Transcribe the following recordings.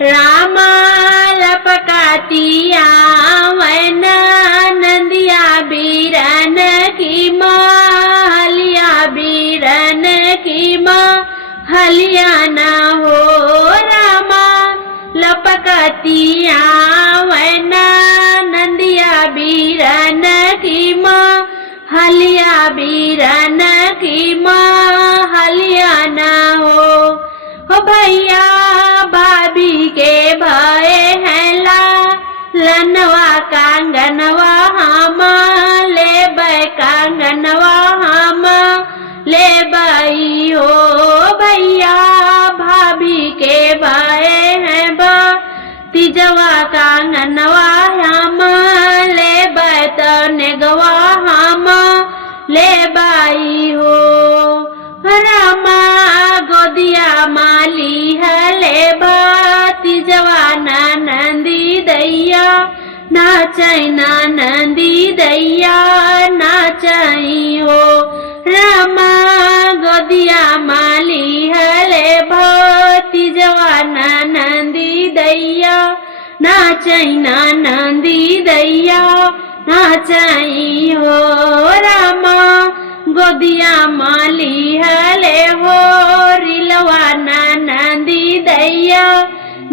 रामा लपकातिया वैना नंदिया बीरन की हलिया बीरन की हलिया न हो रामा लपकातिया वैना नंदिया बीरन की हलिया बीरन की हलिया न हो भैया भाभी के भय हैला लनवा कांगनवा हम ले कांगनवा हम ले बई हो भैया भाभी के भय है तीजवा कांगनवा हम ले तनेगवा हम ले बई हो रामा गोदिया माली हले बाती जवाना नंदी दैया नाचाई ना नंदी दैया नाचाई हो रामा गोदिया माली हले बाती जवाना नंदी दैया नाचाई ना नंदी दैया नाचाई हो रामा गोदिया माली हले हो रिलवाना नंदी दैया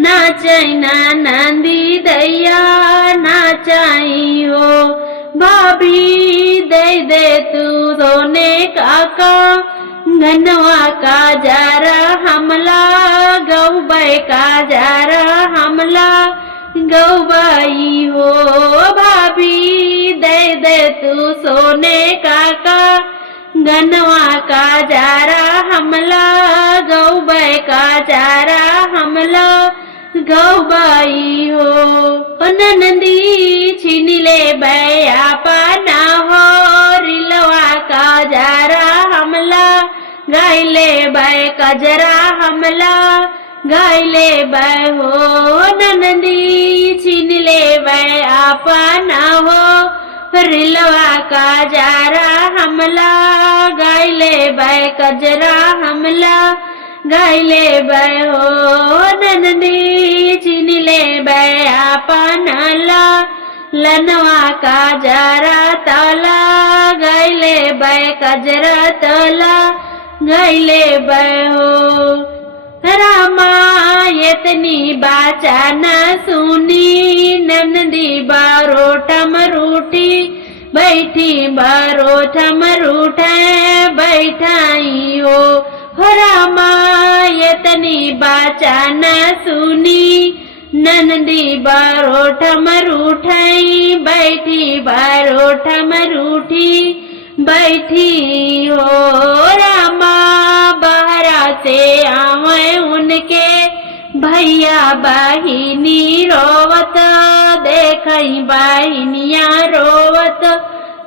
नाचाई ना नंदी दैया नाचाई हो भाभी दे तू दोने काका घनवा का जारा हमला गौबाई का जारा हमला गौबाई हो भाभी दे तू सोने काका गनवा का जारा हमला गौबाई का जारा हमला गौबाई हो नंदी छीन ले बैया पाना हो रिलवा का जारा हमला गाइले बै कजरा हमला गाइले बै हो नंदी छीन ले बैया पाना हो रिलवा का जारा हमला गाइले बै कजरा हमला गाइले बै हो नंदी छीन ले बै आपनला लनवा का जारा तला गाइले बै कजरा तला गाइले बै हो रामा यतनी बाचा न सुनी नंदी बारोटम रूठी बैठी बारोटम रूठे बैठाई हो रामा यतनी बाचा न सुनी नंदी बारोटम रूठाई बैठी बारोटम रूठी बैठी हो रामा बहरा से आवे उनके भैया बहिनी रोवत देखई बहिनिया रोवत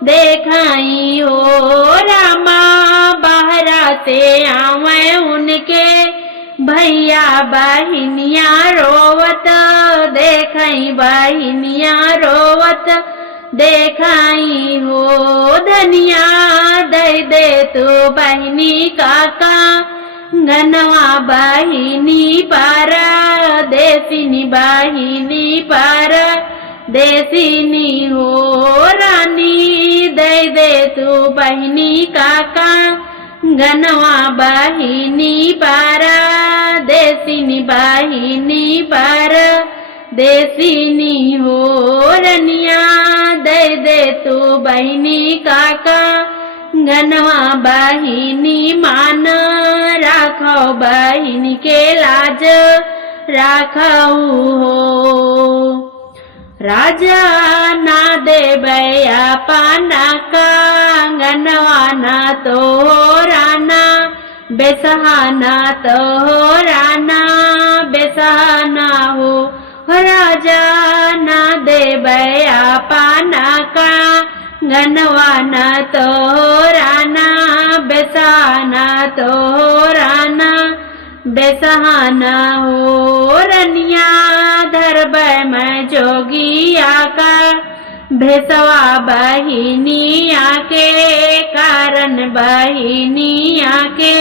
देखई हो रामा बहरा से आवे उनके भैया बहिनिया रोवत देखई बहिनिया रोवत देखई हो धनिया दे तू बहिनी काका गनवा बहिनी पार देसिनी बहिनी पार देसिनी हो रानी दे तू बहिनी काका गनवा बहिनी पार देसिनी बहिनी पार देसिनी हो रनिया दे तू बहिनी काका गनवा बहिनी मान राखो बहिनी के लाज राखऊ हो राजा ना दे बैया पाना का गनवा ना तो राना बेसहाना तो राना बेसहाना हो राजा ना दे बैया पाना का गनवा ना तो राना बेसहाना तो राना बेसहाना हो रनिया धरब मैं जोगिया का भेसवा बहिनिया के कारण बहिनिया के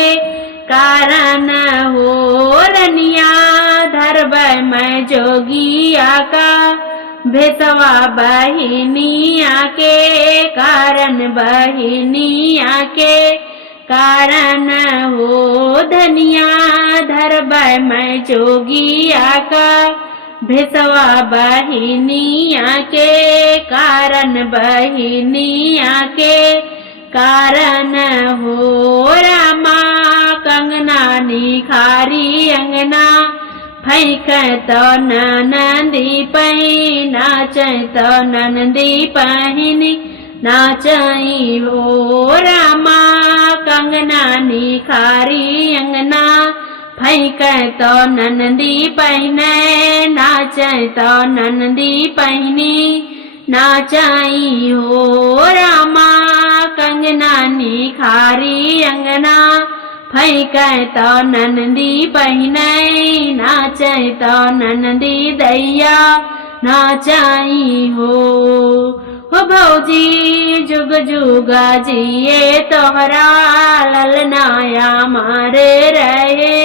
कारण हो रनिया धरब मैं जोगिया का भेसवा बहिनिया के कारण बहिनिया के कारण हो धनिया धरबै मैं जोगिया का भेसवा बहिनिया के कारण बहिनिया के कारण हो रामा कंगना निखारी अंगना फैक तो ननदी पही नाच तो ननदी पहिनी नाचई हो रामा कंगना निखारी अंगना फैक तो ननदी पहिने नाच तो ननदी पहिनी नाचई हो रामा कंगना निखारी अंगना फैक तो ननदी पहिने नाच तो ननदी दैया नाचई हो भौजी जुग जुगा जिए तोहरा ललनाया मारे रहे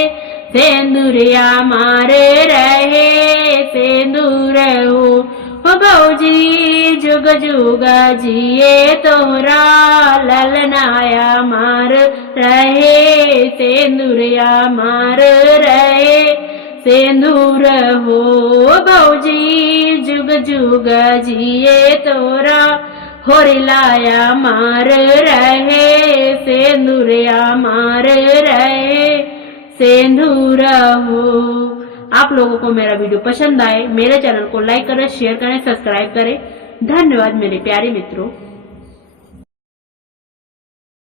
सेंदुरिया मारे रहे सेंदूर हो भौजी जुग जुगा जिए तोहरा ललनाया मार रहे सेंदुरिया मार रहे सेंदूर हो भौजी जुग जुग जिए तोरा होरिलाया मार रहे सेंदूरिया मार रहे सेंदूर हो। आप लोगों को मेरा वीडियो पसंद आए मेरे चैनल को लाइक करें, शेयर करें, सब्सक्राइब करें। धन्यवाद मेरे प्यारे मित्रों।